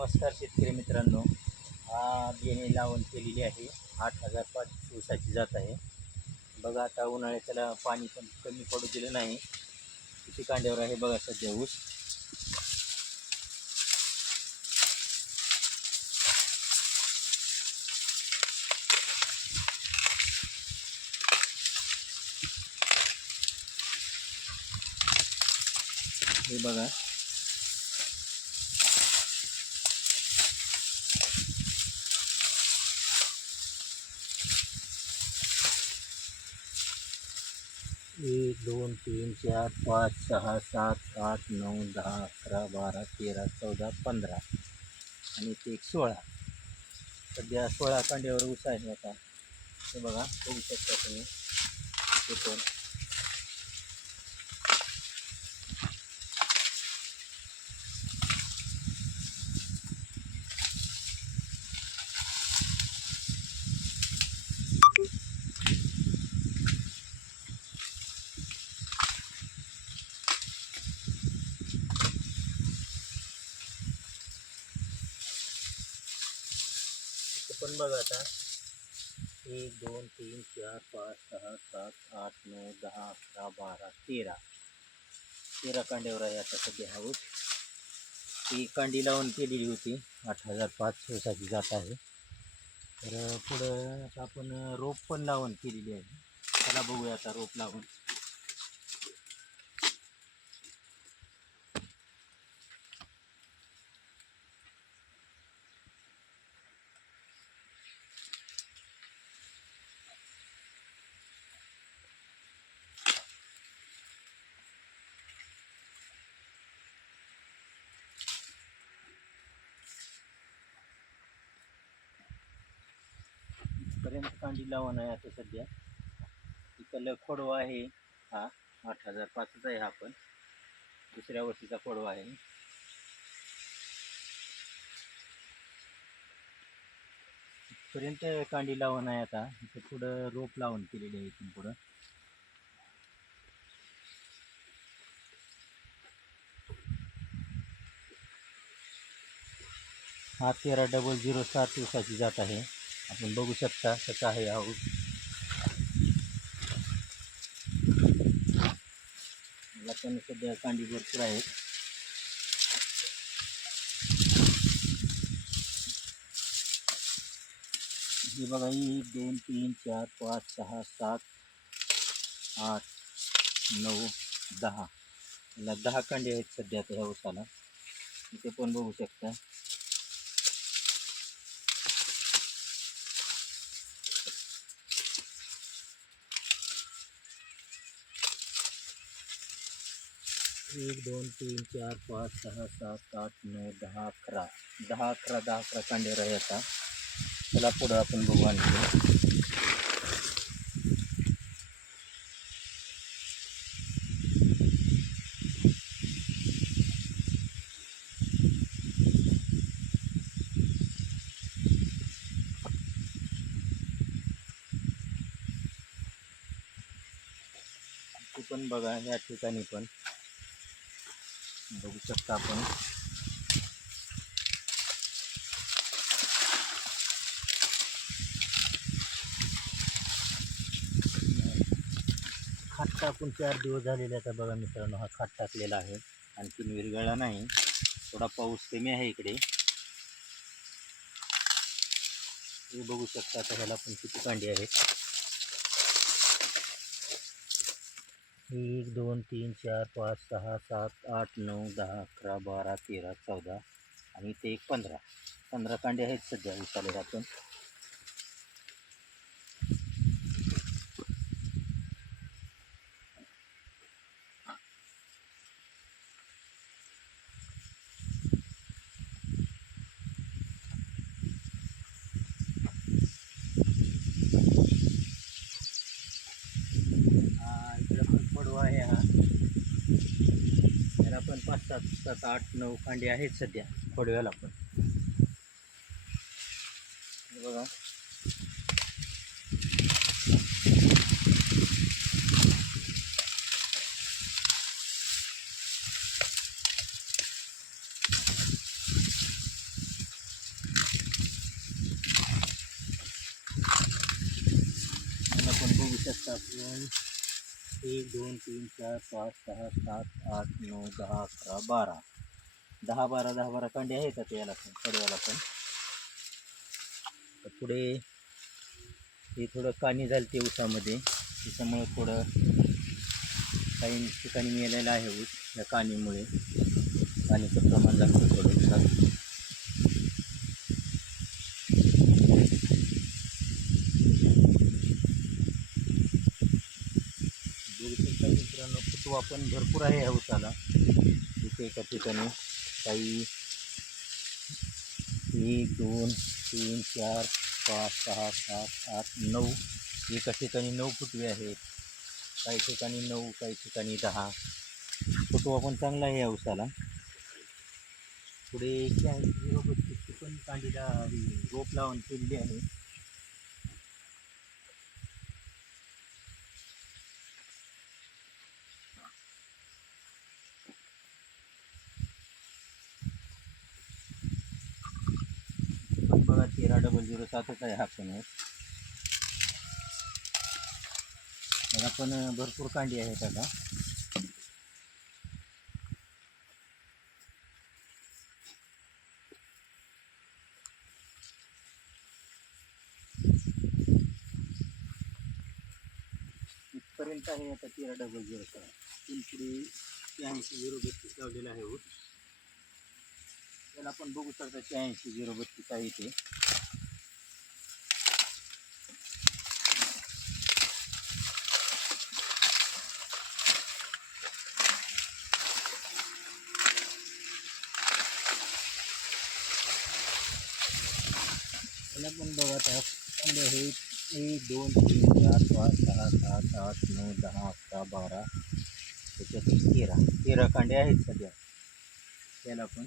नमस्कार शेतकरी मित्रांनो. हा बियाणे लावण केलेली आहे. 8,500 ऊसाची जात आहे. बघा आता उन्हाळ्यात त्याला पाणी पण कमी पडू दिलं नाही. किती कांड्यावर आहे बघा सध्या ऊस. हे बघा. एक दोन तीन चार पाच सहा सात आठ 9 10 11 12 13 14 15 आणि ते 16. सध्या 16 कांड्यावर ऊस आहे आता. हे बघा, बघू शकता तुम्ही. हे पण बघा आता. 1 2 3 4 5 6 7 8 9 10 11 12 13 कांड्यावर आहे आता सध्या हा ऊस. ही कांडी लावून केलेली होती. 8,500 ऊसाची जात आहे. तर पुढं आता आपण रोप पण लावून केलेली आहे. चला बघूया आता रोप लावून. पर्यंत कांडी लावून आहे आता सध्या. इकडलं खोडवा आहे हा. 8,500चा आहे हा पण. दुसऱ्या वर्षीचा खोडवा आहे. पर्यंत कांडी लावून आहे आता. इथं पुढं रोप लावून केलेली आहे. इथून पुढं हा 13,007 ऊसाची जात आहे. आपण बघू शकता कसा आहे हा ऊस. मला पण सध्या कांडी भरपूर आहेत. हे बघा, 1 2 3 4 5 6 7 8 9 10. याला 10 कांडी आहेत सध्या ह्या ऊसाला. इथे पण बघू शकता. एक 2 3 4 5 6 7 8 9 10 11 10 कांड्यावर आहे आता. चला पुढं आपण बघू आणखी. ते पण बघा, या ठिकाणी पण बघू शकता आपण. खाट टाकून 4 दिवस झालेले आता बघा मित्रांनो. हा खाट टाकलेला आहे. आणखीन विरघळला नाही. थोडा पाऊस कमी आहे इकडे. हे बघू शकता आता. ह्याला पण किती कांडी आहेत. 1 2 3 4 5 6 7 8 9 10 11 12 13 14 आणि ते 15 कांडे आहेत सध्या उचलले आपण. इकडं पण पडवा आहे हा. याला पण 5 7 7 8 9 कांडे आहेत सध्या पडव्याला पण. बघा, आपण 1 2 3 4 5 6 7 8 9 10 11 12 10 12 कांडे आहेत आता याला पण कडव्याला पण. तर पुढे हे थोडं कानी झालं ते ऊसामध्ये, त्याच्यामुळे थोडं काही ठिकाणी मेलेलं आहे ऊस या कानीमुळे. पाण्याचं प्रमाण लागतं थोडं ऊसात. बघू शकता मित्रांनो, फुटवा पण भरपूर आहे ह्या ऊसाला. इथे एका ठिकाणी काही 1 2 3 4 5 6 7 8 9 एका ठिकाणी 9 फुटवे आहेत, काही ठिकाणी 9, काही ठिकाणी 10. फुटवा पण चांगला आहे या ऊसाला. पुढे 82 पण कांडीला रोप लावून केलेली आहे. पण बघा 13,007च आहे हा पण. याला पण भरपूर कांडी आहेत आता. इथपर्यंत आहे आता 13,007. इथून पुढे 83,032 लावलेला आहे ऊस. त्याला आपण बघू शकता 83,032 आहे ते. त्याला पण बघा आता कांडे आहेत 1 2 3 4 5 6 7 8 9 10 11 12 त्याच्यात 13 कांडे आहेत सध्या त्याला पण.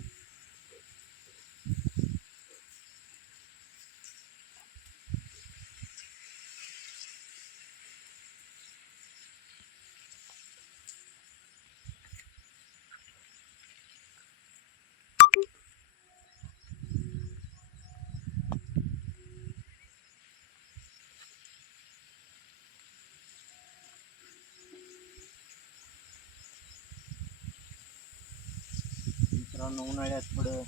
मित्रांनो, उन्हाळ्यात थोडं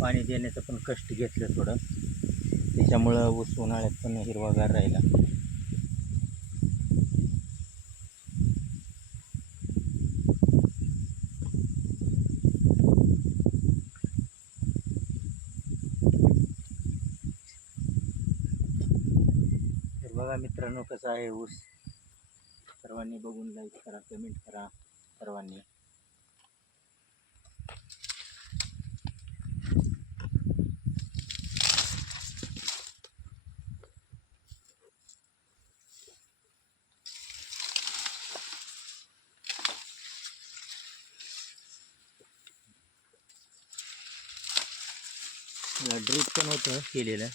पाणी देण्याचं पण कष्ट घेतलं थोडं, त्याच्यामुळं ऊस उन्हाळ्यात पण हिरवागार राहिला. तर बघा मित्रांनो कसा आहे ऊस. सर्वांनी बघून लाईक करा, कमेंट करा सर्वांनी. ड्रीप पण होतं केलेलं.